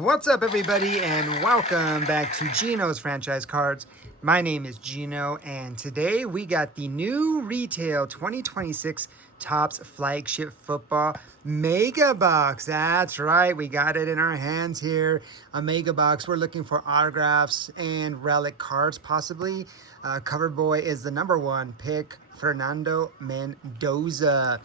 What's up, everybody, and welcome back to Gino's Franchise Cards. My name is Gino, and today we got the new retail 2026 Topps Flagship Football Mega Box. That's right, we got it in our hands here. A Mega Box. We're looking for autographs and relic cards, possibly. Cover boy is the #1 pick, Fernando Mendoza.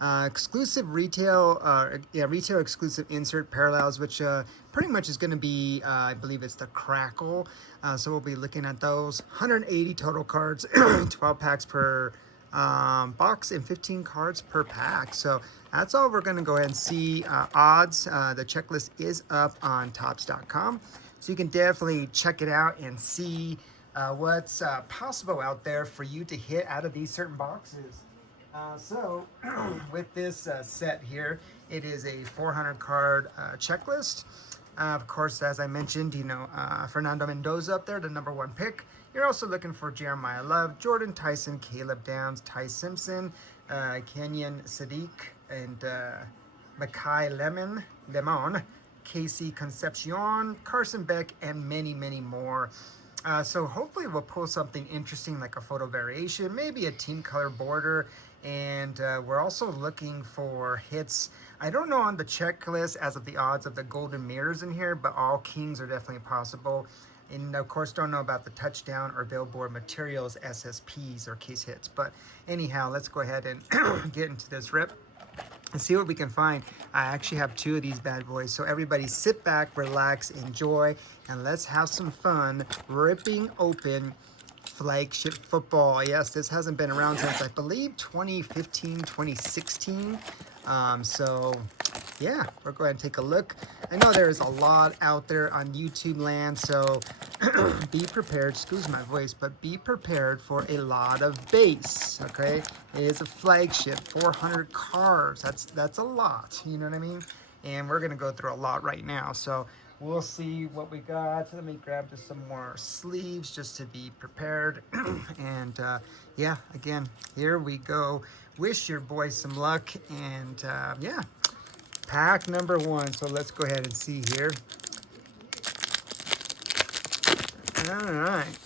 Exclusive retail exclusive insert parallels, which pretty much is going to be, I believe it's the Crackle. So we'll be looking at those. 180 total cards, 12 packs per box, and 15 cards per pack. So that's all we're going to go ahead and see. Odds, the checklist is up on Topps.com. So you can definitely check it out and see what's possible out there for you to hit out of these certain boxes. So with this set here, it is a 400 card checklist. Of course, as I mentioned, Fernando Mendoza up there, the #1 pick. You're also looking for Jeremiah Love, Jordan Tyson, Caleb Downs, Ty Simpson, Kenyon Sadiq, and Makai Lemon, Casey Concepcion, Carson Beck, and many, many more. So hopefully we'll pull something interesting like a photo variation, maybe a team color border, and we're also looking for hits. I don't know on the checklist as of the odds of the golden mirrors in here, but all kings are definitely possible. And of course, don't know about the touchdown or billboard materials, SSPs, or case hits. But anyhow, let's go ahead and get into this rip and see what we can find. I actually have 2 of these bad boys, so everybody sit back, relax, enjoy, and let's have some fun ripping open Flagship Football. Yes, this hasn't been around since, I believe, 2015, 2016. So yeah, we're going to take a look. I know there's a lot out there on YouTube land, so be prepared, excuse my voice, but be prepared for a lot of bass, okay? It is a flagship, 400 cards. That's a lot, you know what I mean? And we're going to go through a lot right now, so we'll see what we got. Let me grab just some more sleeves just to be prepared. And yeah, again, here we go. Wish your boy some luck, and yeah, pack #1. So let's go ahead and see here. All right.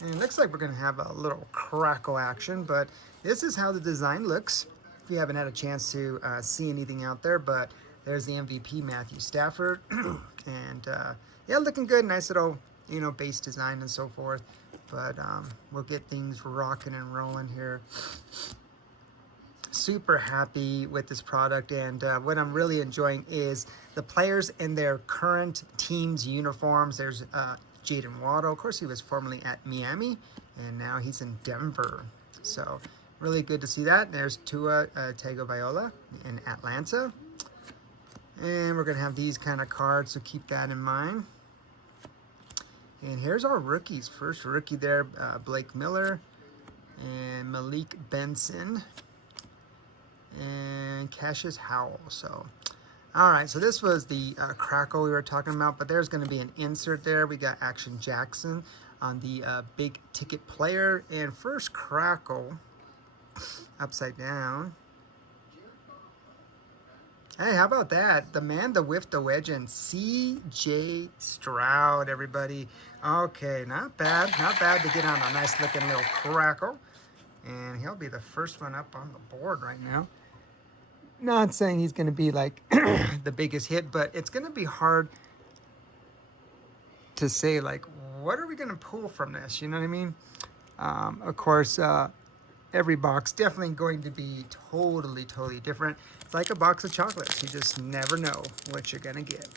And it looks like we're going to have a little crackle action, but this is how the design looks. If you haven't had a chance to see anything out there, but there's the MVP, Matthew Stafford. And yeah, looking good. Nice little, base design and so forth. But we'll get things rocking and rolling here. Super happy with this product, and what I'm really enjoying is the players in their current team's uniforms. There's Jaden Waddle. Of course, he was formerly at Miami, and now he's in Denver. So really good to see that. There's Tua Tagovailoa in Atlanta. And we're going to have these kind of cards, so keep that in mind. And here's our rookies. First rookie there, Blake Miller and Malik Benson and Cassius Howell. So, all right, so this was the Crackle we were talking about, but there's going to be an insert there. We got Action Jackson on the big ticket player. And first Crackle, upside down. Hey, how about that? The man, the whiff, the wedge, and C.J. Stroud, everybody. Okay, not bad. Not bad to get on a nice looking little Crackle. And he'll be the first one up on the board right now. Not saying he's going to be like the biggest hit, but it's going to be hard to say, like, what are we going to pull from this? You know what I mean? Of course, every box definitely going to be totally different. It's like a box of chocolates. You just never know what you're going to get.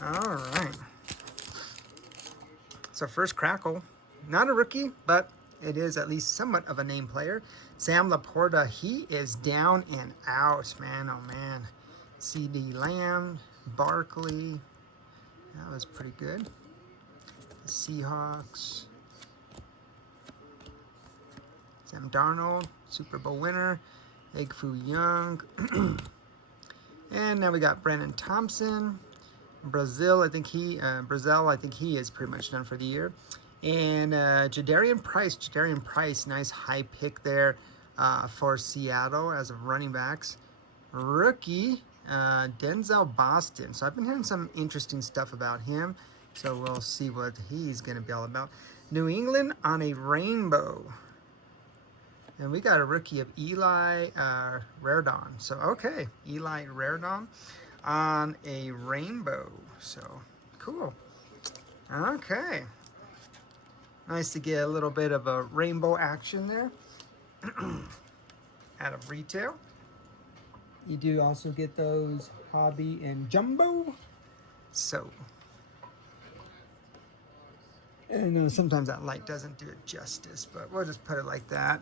All right. So first Crackle. Not a rookie, but it is at least somewhat of a name player. Sam Laporta, he is down and out, man. Oh, man. C.D. Lamb, Barkley. That was pretty good. The Seahawks. Sam Darnold, Super Bowl winner. Egg-Foo Young. And now we got Brandon Thompson. Brazil, I think he is pretty much done for the year. And Jadarian Price, nice high pick there for Seattle as of running backs. Rookie, Denzel Boston. So I've been hearing some interesting stuff about him. So we'll see what he's going to be all about. New England on a rainbow. And we got a rookie of Eli Raredon. So, okay, Eli Raredon on a rainbow. So, cool. Okay. Nice to get a little bit of a rainbow action there out of retail. You do also get those hobby and jumbo. So, I know sometimes that light doesn't do it justice, but we'll just put it like that.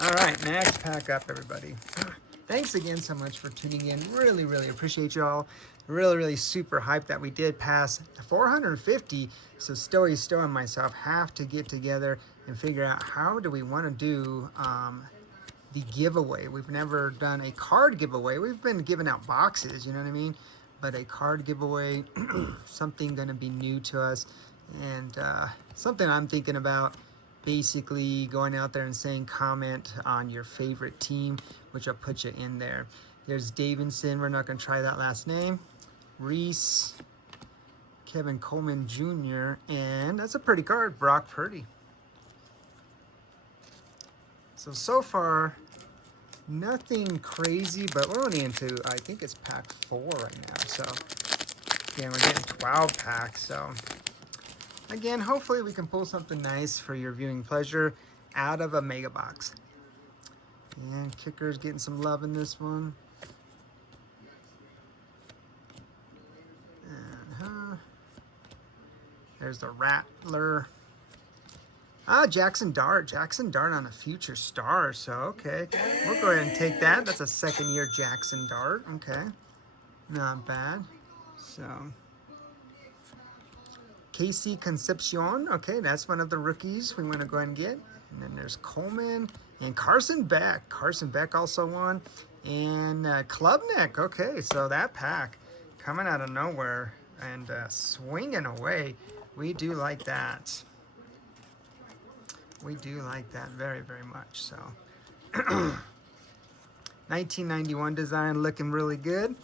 All right, next pack up, everybody. Thanks again so much for tuning in. Really, really appreciate y'all. Really, really super hyped that we did pass 450. So Stowe and myself have to get together and figure out how do we want to do the giveaway. We've never done a card giveaway. We've been giving out boxes, you know what I mean? But a card giveaway, something going to be new to us, and something I'm thinking about. Basically going out there and saying comment on your favorite team, which I'll put you in there. There's Davidson. We're not going to try that last name. Reese, Kevin Coleman Jr., and that's a pretty card, Brock Purdy. So far, nothing crazy, but we're only into, I think it's pack 4 right now. So, again, we're getting 12 packs. So, again, hopefully we can pull something nice for your viewing pleasure out of a mega box. And Kicker's getting some love in this one. And, there's the Rattler. Jackson Dart. Jackson Dart on a future star. So, okay. We'll go ahead and take that. That's a second-year Jackson Dart. Okay. Not bad. So, Casey Concepcion. Okay, that's one of the rookies we want to go ahead and get. And then there's Coleman and Carson Beck. Carson Beck also won. And Klubnik. Okay, so that pack coming out of nowhere and swinging away. We do like that. We do like that very, very much. So, 1991 design looking really good.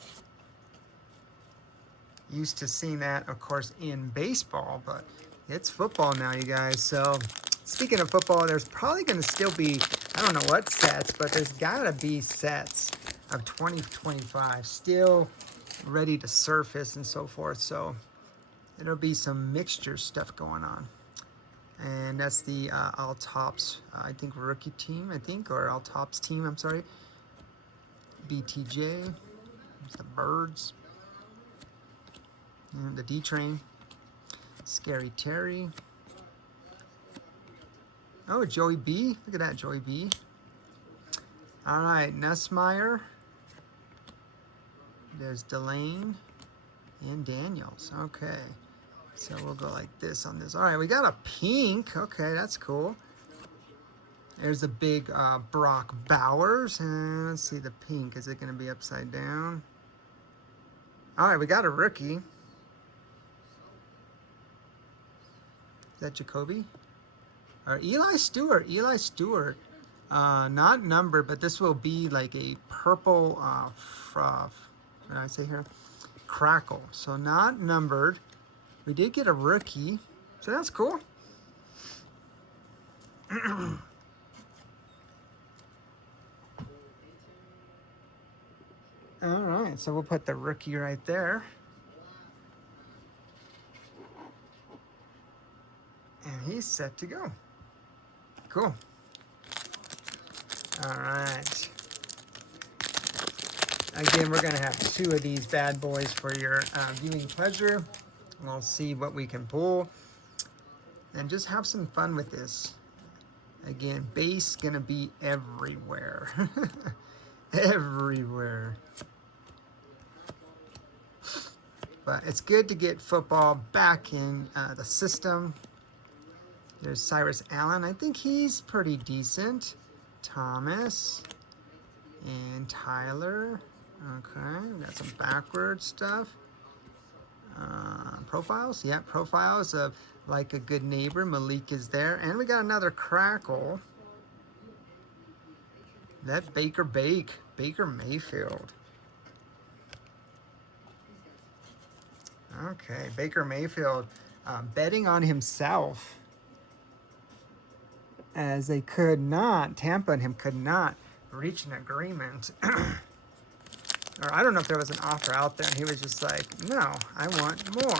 Used to seeing that, of course, in baseball, but it's football now, you guys. So, speaking of football, there's probably going to still be, I don't know what sets, but there's got to be sets of 2025 still ready to surface and so forth. So, it'll be some mixture stuff going on. And that's the All Tops, I think, rookie team, or All Tops team, I'm sorry. BTJ, there's the Birds. And the D-Train. Scary Terry. Oh, Joey B. Look at that, Joey B. All right, Nussmeier. There's Delane and Daniels. Okay. So we'll go like this on this. All right, we got a pink. Okay, that's cool. There's a big Brock Bowers. And let's see the pink. Is it going to be upside down? All right, we got a rookie. Is that Jacoby? Or Eli Stewart. Eli Stewart. Not numbered, but this will be like a purple, what did I say here? Crackle. So not numbered. We did get a rookie, so that's cool. All right, so we'll put the rookie right there. And he's set to go. Cool. All right. Again, we're going to have 2 of these bad boys for your viewing pleasure. We'll see what we can pull. And just have some fun with this. Again, base going to be everywhere. Everywhere. But it's good to get football back in the system. There's Cyrus Allen. I think he's pretty decent. Thomas and Tyler. Okay, we got some backward stuff. Profiles. Yeah, profiles of Like a Good Neighbor. Malik is there. And we got another Crackle. Let Baker bake. Baker Mayfield. Okay, Baker Mayfield betting on himself, as they could not, Tampa and him could not reach an agreement. Or I don't know if there was an offer out there and he was just like, no, I want more.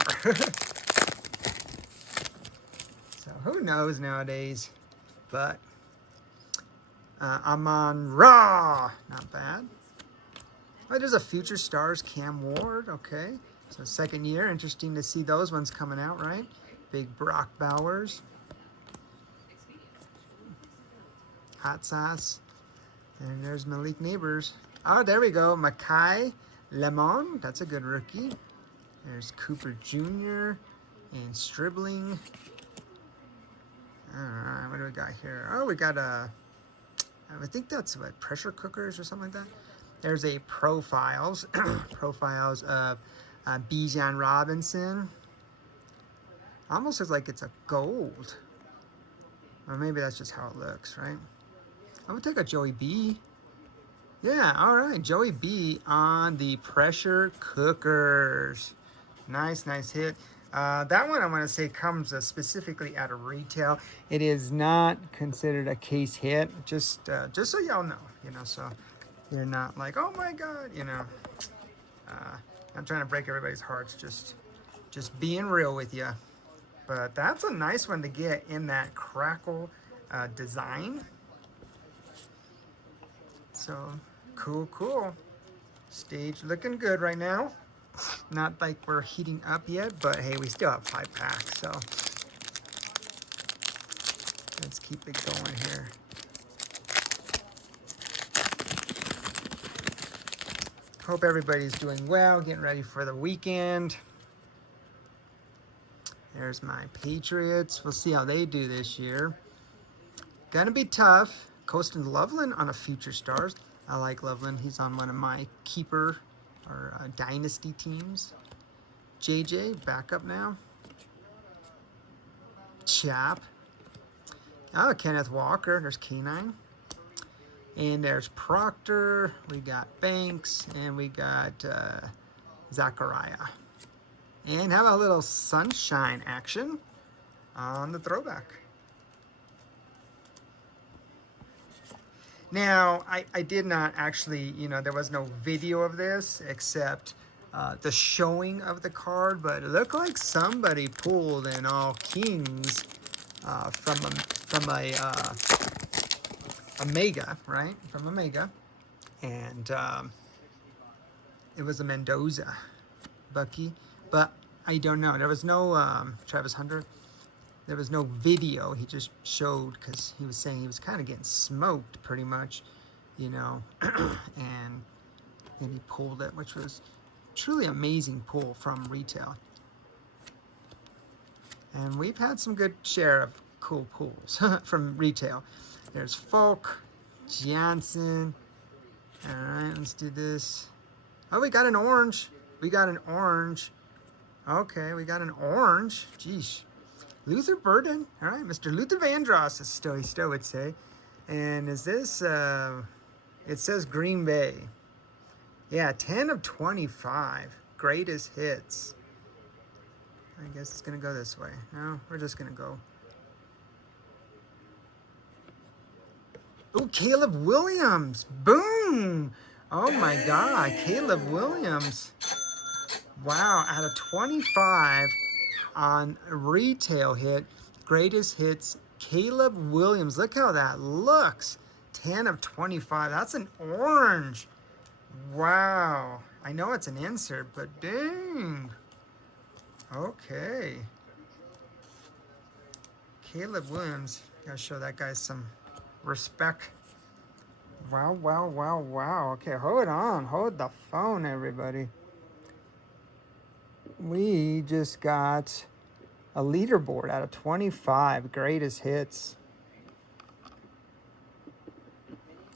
So who knows nowadays, but Amon Ra, not bad. Oh, there's a Future Stars Cam Ward, okay. So second year, interesting to see those ones coming out, right? Big Brock Bowers. Hot Sauce. And there's Malik Neighbors. Oh, there we go. Makai Lemon. That's a good rookie. There's Cooper Jr. and Stribling. All right, what do we got here? Oh, we got I think that's what, pressure cookers or something like that. There's a profiles. Profiles of Bijan Robinson. Almost looks like it's a gold. Or maybe that's just how it looks, right? I'm going to take a Joey B. Yeah, all right. Joey B on the pressure cookers. Nice, nice hit. That one I want to say comes specifically out of retail. It is not considered a case hit. Just so y'all know, so you're not like, oh my God, I'm trying to break everybody's hearts. Just being real with you. But that's a nice one to get in that crackle design. So cool, cool. Stage looking good right now. Not like we're heating up yet, but hey, we still have 5 packs, so let's keep it going here. Hope everybody's doing well, getting ready for the weekend. There's my Patriots. We'll see how they do this year. Gonna be tough. Coastin Loveland on a Future Stars. I like Loveland. He's on one of my keeper or dynasty teams. JJ, backup now. Chap. Oh, Kenneth Walker. There's K9. And there's Proctor. We got Banks. And we got Zachariah. And have a little sunshine action on the throwback. Now, I did not actually, there was no video of this except the showing of the card, but it looked like somebody pulled an all kings from a mega, right? From a mega. And it was a Mendoza Bucky, but I don't know. There was no Travis Hunter. There was no video. He just showed because he was saying he was kind of getting smoked pretty much, and then he pulled it, which was truly amazing pull from retail. And we've had some good share of cool pulls from retail. There's Falk, Jansen. All right, let's do this. Oh, we got an orange. We got an orange. Okay, we got an orange. Jeez. Luther Burden, all right, Mr. Luther Vandross, as Stowe would say. And is this, it says Green Bay. Yeah, 10 of 25, greatest hits. I guess it's going to go this way. No, we're just going to go. Oh, Caleb Williams, boom. Oh my God, Caleb Williams. Wow, out of 25. On retail hit, greatest hits, Caleb Williams. Look how that looks. 10 of 25. That's an orange. Wow. I know it's an insert, but dang. Okay. Caleb Williams. Gotta show that guy some respect. Wow, wow, wow, wow. Okay, hold on. Hold the phone, everybody. We just got a leaderboard out of 25 greatest hits.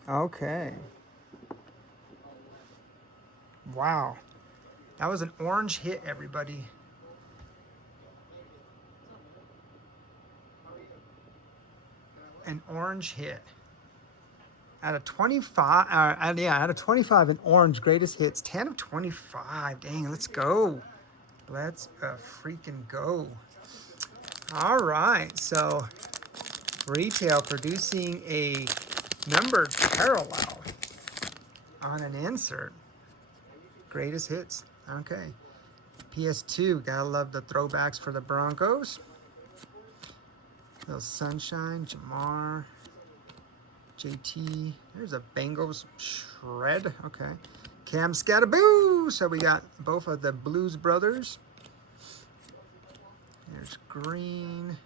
Okay. Wow. That was an orange hit, everybody. An orange hit Out of 25, yeah, out of 25 in orange, greatest hits, 10 of 25. Dang, let's go. Let's freaking go. All right, so retail producing a numbered parallel on an insert. Greatest hits. Okay. PS2, gotta love the throwbacks for the Broncos. Little Sunshine, Jamar, JT. There's a Bengals shred. Okay. Cam Scatterboo. So we got both of the Blues brothers. There's Green,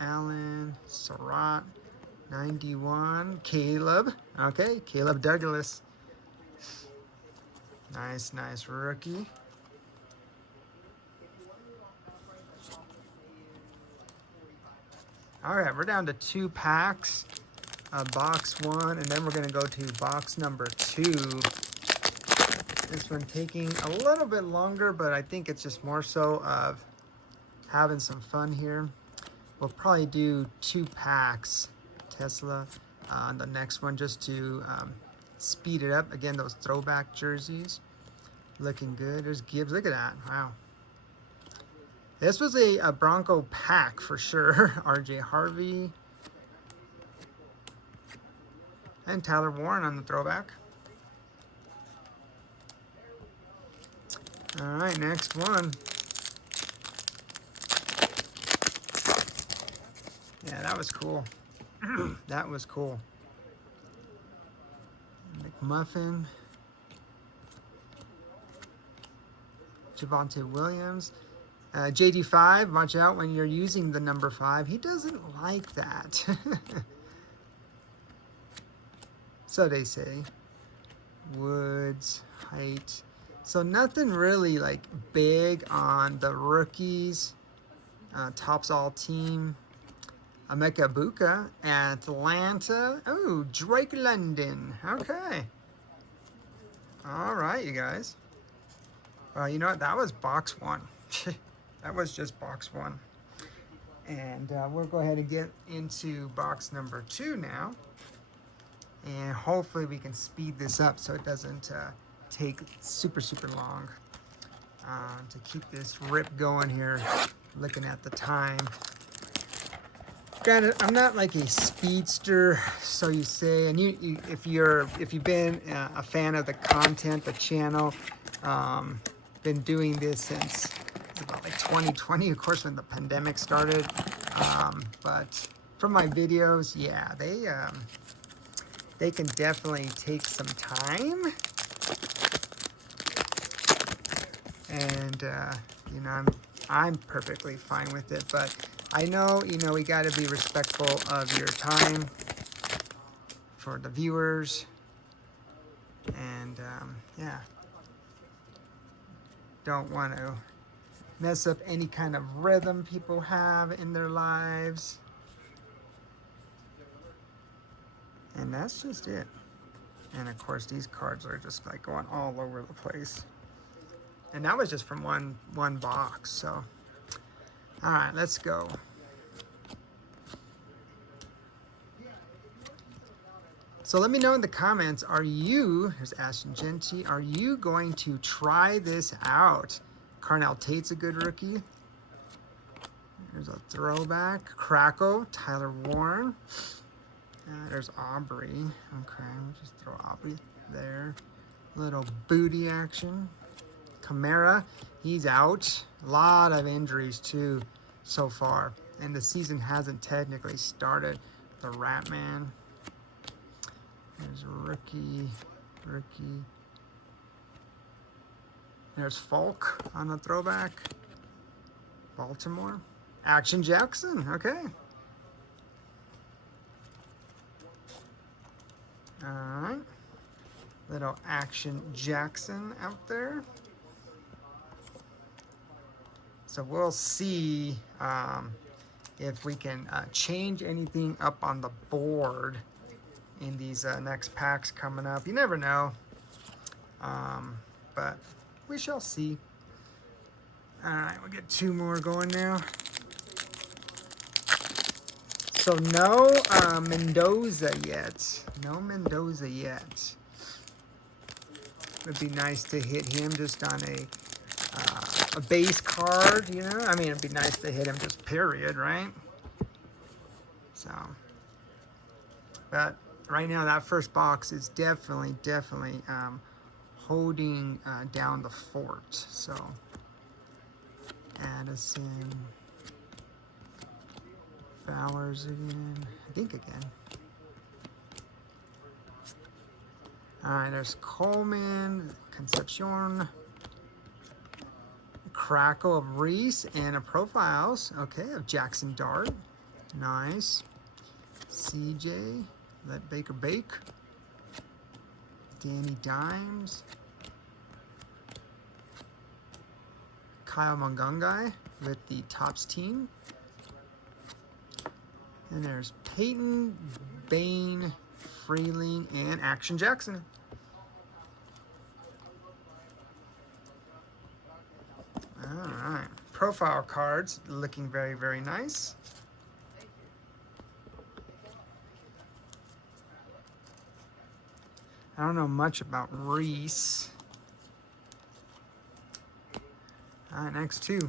Allen, Surratt, 91, Caleb. Okay, Caleb Douglas. Nice, nice rookie. All right, we're down to 2 packs. Box 1, and then we're going to go to box number 2. This one taking a little bit longer, but I think it's just more so of having some fun here. We'll probably do 2 packs, Tesla, on the next one just to speed it up. Again, those throwback jerseys looking good. There's Gibbs. Look at that. Wow. This was a Bronco pack for sure. RJ Harvey. And Tyler Warren on the throwback. All right, next one. Yeah, that was cool. That was cool. McMuffin. Javonte Williams. JD5, watch out when you're using the number 5. He doesn't like that. So they say. Woods, height. So nothing really like big on the rookies. Tops all team. Emeka Buka, Atlanta. Oh, Drake London. Okay. All right, you guys. You know what? That was box 1. That was just box 1. And we'll go ahead and get into box number 2 now. And hopefully we can speed this up so it doesn't take super, super long to keep this rip going here, looking at the time. Granted, I'm not like a speedster, so you say, and if you've been a fan of the content, the channel, been doing this since about like 2020, of course, when the pandemic started. But from my videos, yeah, they can definitely take some time, and you know, I'm perfectly fine with it. But I know, you know, we got to be respectful of your time for the viewers, and yeah, don't want to mess up any kind of rhythm people have in their lives. And that's just it. And of course, these cards are just like going all over the place. And that was just from one box. So, all right, let's go. So let me know in the comments, here's Ashton Genty, are you going to try this out? Carnell Tate's a good rookie. There's a throwback. Crackle, Tyler Warren. There's Aubrey. Okay, we'll just throw Aubrey there. Little booty action. Kamara, he's out. A lot of injuries too so far. And the season hasn't technically started. The Ratman. There's rookie. There's Falk on the throwback. Baltimore. Action Jackson, okay. Alright. Little Action Jackson out there. So we'll see if we can change anything up on the board in these next packs coming up. You never know. But we shall see. Alright, we'll get 2 more going now. So no Mendoza yet. No Mendoza yet. It'd be nice to hit him just on a base card, you know? I mean, it'd be nice to hit him just period, right? So, but right now that first box is definitely holding down the fort. So, Addison, Bowers again, I think again. All right, there's Coleman, Concepcion, Crackle of Reese, and a profiles, okay, of Jackson Dart. Nice. CJ, let Baker bake. Danny Dimes. Kyle Mungungai with the Tops team. And there's Peyton, Bain, Freeling, and Action Jackson. All right, profile cards looking very nice. I don't know much about Reese. All right, next two.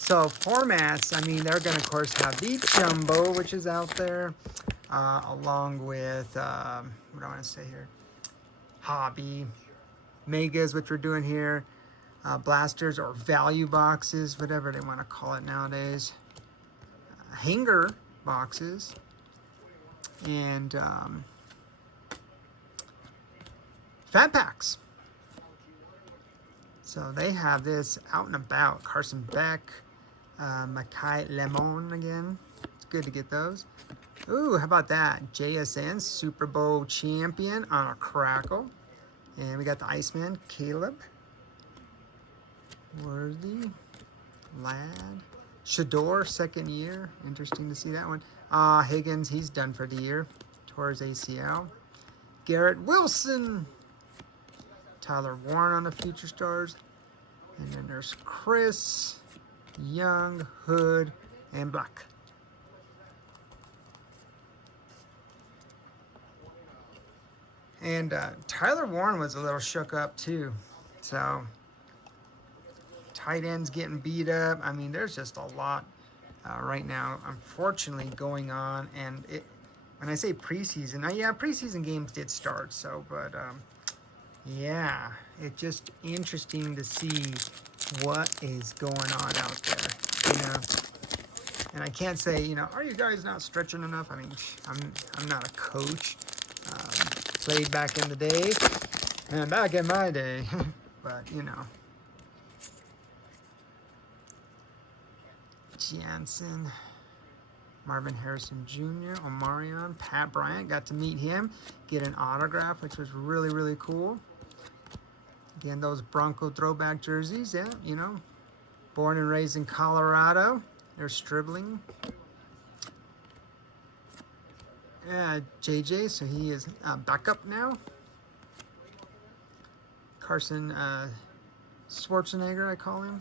So formats, I mean, they're going to, of course, have the Jumbo, which is out there, along with, what do I want to say here? Hobby, Megas, which we're doing here, Blasters or Value Boxes, whatever they want to call it nowadays, Hanger Boxes, and Fat Packs. So they have this out and about. Carson Beck, Makai Lemon again. It's good to get those. Ooh, how about that? JSN, Super Bowl champion on a Crackle. And we got the Iceman, Caleb. Worthy. Ladd. Shador, second year. Interesting to see that one. Higgins, he's done for the year. Tore his ACL. Garrett Wilson. Tyler Warren on the Future Stars. And then there's Chris, Young, Hood, and Black. And Tyler Warren was a little shook up too. So, tight ends getting beat up. I mean, there's just a lot right now, unfortunately, going on. And when I say preseason, yeah, preseason games did start. So, but yeah, it's just interesting to see what is going on out there, you know. And I can't say, you know, are you guys not stretching enough? I mean, I'm not a coach. Played back in the day, and back in my day, but you know. Jansen, Marvin Harrison Jr., Omarion, Pat Bryant, got to meet him, get an autograph, which was really cool. Again, those Bronco throwback jerseys, yeah, you know. Born and raised in Colorado. They're Stribling. JJ, so he is back up now. Carson Schwarzenegger, I call him.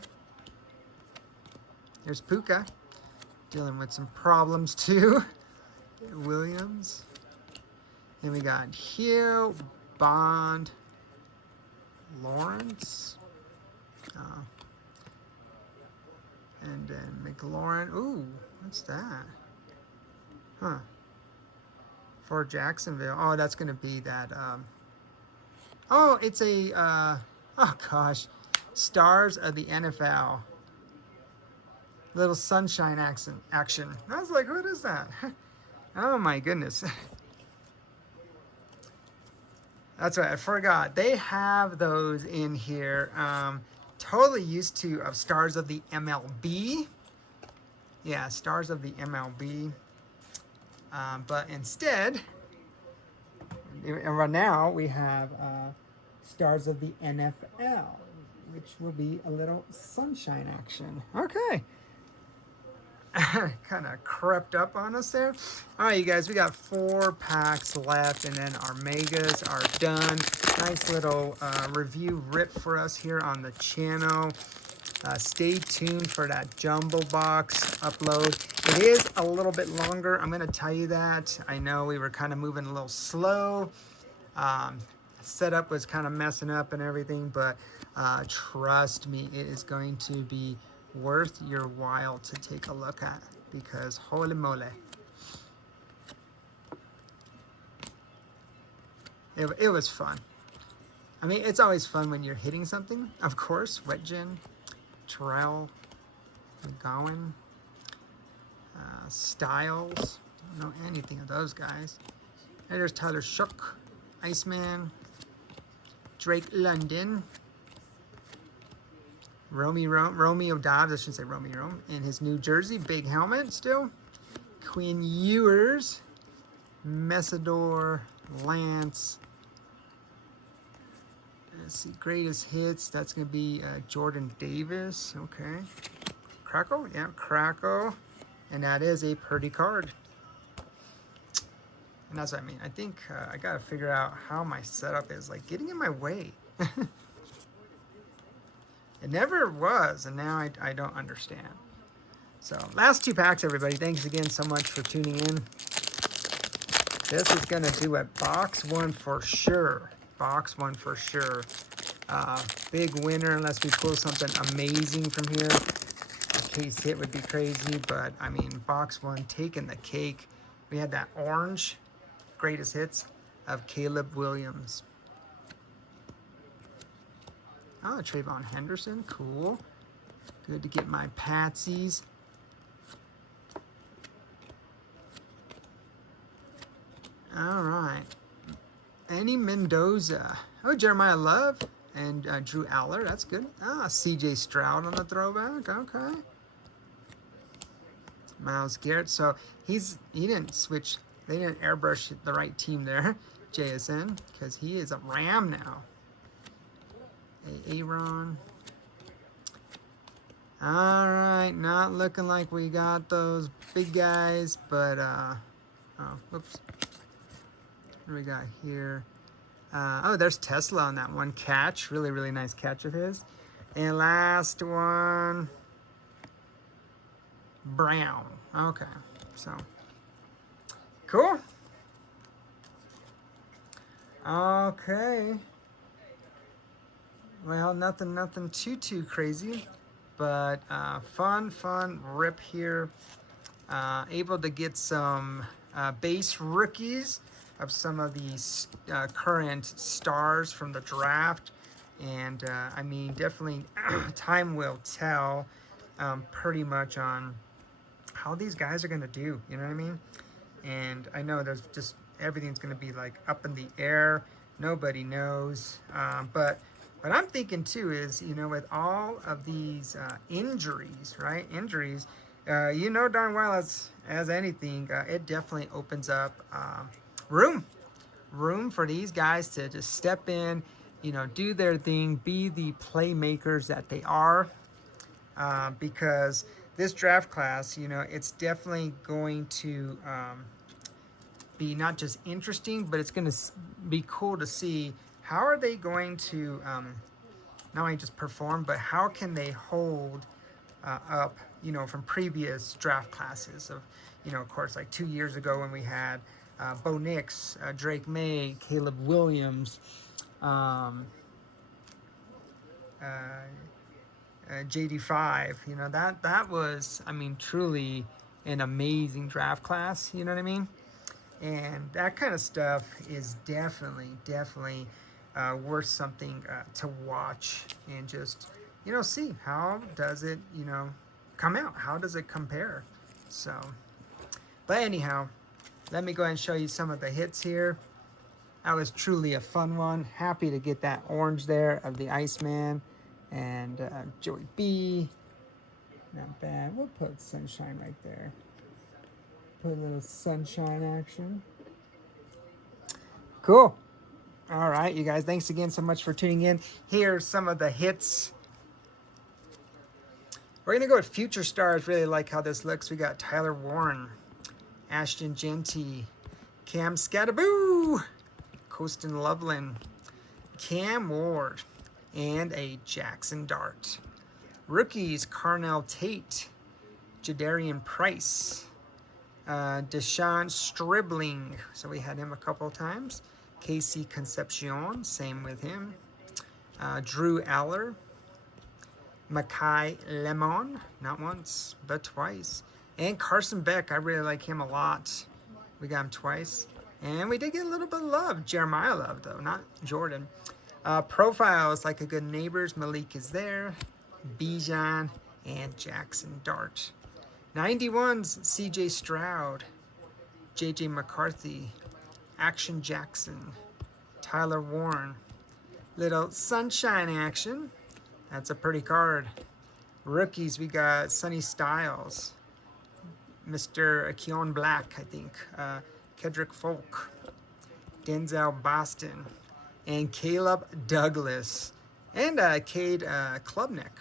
There's Puka, dealing with some problems too. Williams. Then we got Hugh, Bond, Lawrence. And then McLaurin. Ooh, what's that? Huh. For Jacksonville. Oh, that's going to be that. Oh, it's a, oh gosh, Stars of the NFL. Little sunshine action. I was like, what is that? Oh my goodness. That's right, I forgot. They have those in here. Totally used to of Stars of the MLB. Yeah, Stars of the MLB. But instead, right now we have Stars of the NFL, which will be a little sunshine action. Okay. kind of crept up on us there. All right, you guys, we got 4 packs left, and then our megas are done. Nice little review rip for us here on the channel. Stay tuned for that jumbo box upload. It is a little bit longer. I'm going to tell you that. I know we were kind of moving a little slow. Setup was kind of messing up and everything, but trust me, it is going to be worth your while to take a look at, because holy moly, it was fun. I mean, it's always fun when you're hitting something. Of course, Wet Gin, Terrell, McGowan, Styles. Don't know anything of those guys. And there's Tyler Shook, Iceman, Drake London, Romeo Dobbs, I should say Romeo, in his New Jersey, big helmet still. Quinn Ewers, Messidor, Lance. Let's see, greatest hits. That's going to be Jordan Davis. Okay. Crackle? Yeah, Crackle. And that is a pretty card. And that's what I mean. I think I got to figure out how my setup is, like, getting in my way. It never was, and now I don't understand. So, last 2 packs, everybody. Thanks again so much for tuning in. This is going to do a box 1 for sure. Box 1 for sure. Big winner unless we pull something amazing from here. A case hit would be crazy, but, I mean, box 1 taking the cake. We had that orange greatest hits of Caleb Williams. Oh, Trayvon Henderson, cool. Good to get my patsies. All right. Annie Mendoza. Oh, Jeremiah Love and Drew Aller. That's good. Ah, CJ Stroud on the throwback. Okay. Myles Garrett. So he didn't switch. They didn't airbrush the right team there, JSN, because he is a Ram now. Aaron. All right, not looking like we got those big guys, but oh, whoops. What do we got here? Oh, there's Tesla on that one catch. Really, really nice catch of his. And last one, Brown. Okay, so cool. Okay. Well, nothing too crazy, but fun rip here. Able to get some base rookies of some of these current stars from the draft, and I mean, definitely time will tell pretty much on how these guys are gonna do. You know what I mean? And I know there's just everything's gonna be like up in the air. Nobody knows, but what I'm thinking too is, you know, with all of these injuries, right? Injuries, you know darn well as anything, it definitely opens up room for these guys to just step in, you know, do their thing, be the playmakers that they are. Because this draft class, you know, it's definitely going to be not just interesting, but it's going to be cool to see how are they going to not only just perform, but how can they hold up, you know, from previous draft classes of, you know, of course, like 2 years ago when we had Bo Nix, Drake May, Caleb Williams, JD5, you know, that was, I mean, truly an amazing draft class, you know what I mean? And that kind of stuff is definitely worth something to watch and just, you know, see how does it, you know, come out? How does it compare? So, but anyhow, let me go ahead and show you some of the hits here. That was truly a fun one. Happy to get that orange there of the Iceman and Joey B. Not bad. We'll put Sunshine right there. Put a little sunshine action. Cool. All right, you guys. Thanks again so much for tuning in. Here's some of the hits. We're gonna go with future stars. Really like how this looks. We got Tyler Warren, Ashton Genty, Cam Scattaboo, Kostin Loveland, Cam Ward, and a Jackson Dart. Rookies, Carnell Tate, Jadarian Price, Deshaun Stribling, so we had him a couple times. Casey Concepcion, same with him. Drew Aller, Makai Lemon, not once, but twice. And Carson Beck, I really like him a lot. We got him twice. And we did get a little bit of love, Jeremiah love though, not Jordan. Profiles, like a good neighbors, Malik is there, Bijan, and Jackson Dart. 91s, CJ Stroud, JJ McCarthy, Action Jackson, Tyler Warren. Little sunshine action. That's a pretty card. Rookies, we got Sonny Styles, Mr. Keon Black, I think, Kedrick Folk, Denzel Boston, and Caleb Douglas, and Cade Klubnik.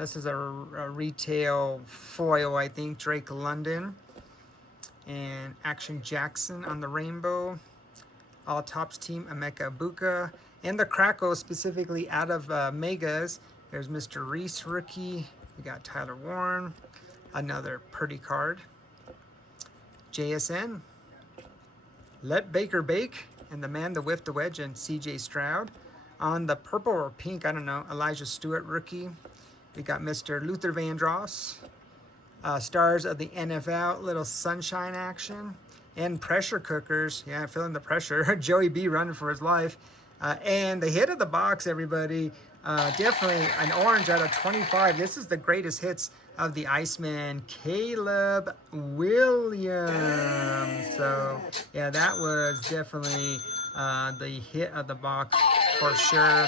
This is a retail foil, I think, Drake London, and Action Jackson on the rainbow. All Tops team, Emeka Ibuka, and the Crackles specifically out of Megas. There's Mr. Reese rookie. We got Tyler Warren, another pretty card. JSN, Let Baker Bake, and the man, the whiff, the wedge, and CJ Stroud. On the purple or pink, I don't know, Elijah Stewart rookie. We got Mr. Luther Vandross. Stars of the NFL, little sunshine action. And pressure cookers, yeah, feeling the pressure. Joey B running for his life. And the hit of the box, everybody, definitely an orange out of 25. This is the greatest hits of the Iceman, Caleb Williams. So, yeah, that was definitely the hit of the box for sure.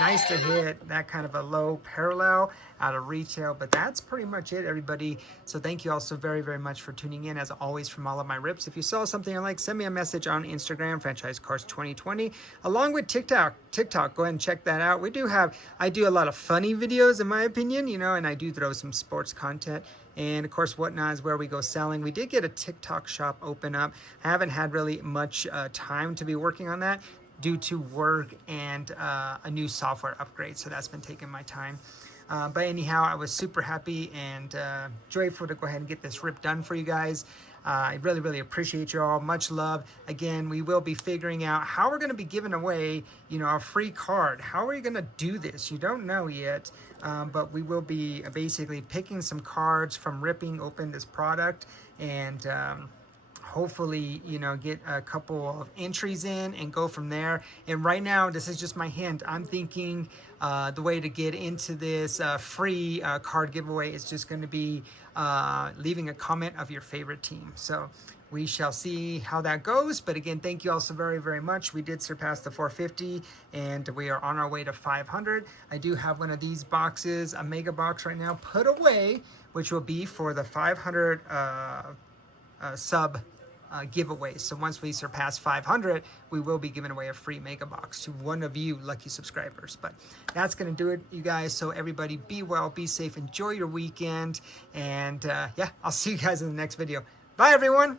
Nice to hit that kind of a low parallel out of retail, but that's pretty much it, everybody. So thank you all so very, very much for tuning in, as always, from all of my rips. If you saw something you like, send me a message on Instagram, Franchise Cards 2020, along with TikTok. Go ahead and check that out. I do a lot of funny videos, in my opinion, you know, and I do throw some sports content. And of course, Whatnot is where we go selling. We did get a TikTok shop open up. I haven't had really much time to be working on that due to work and a new software upgrade. So that's been taking my time. But anyhow, I was super happy and joyful to go ahead and get this rip done for you guys. I really, really appreciate you all. Much love. Again, we will be figuring out how we're going to be giving away, you know, a free card. How are you going to do this? You don't know yet, but we will be basically picking some cards from ripping open this product and hopefully, you know, get a couple of entries in and go from there. And right now, this is just my hint. I'm thinking the way to get into this free card giveaway is just going to be leaving a comment of your favorite team. So we shall see how that goes. But again, thank you all so very, very much. We did surpass the 450 and we are on our way to 500. I do have one of these boxes, a mega box right now, put away, which will be for the 500 sub giveaway. So once we surpass 500, we will be giving away a free mega box to one of you lucky subscribers. But that's going to do it, you guys. So everybody be well, be safe, enjoy your weekend. And yeah, I'll see you guys in the next video. Bye, everyone.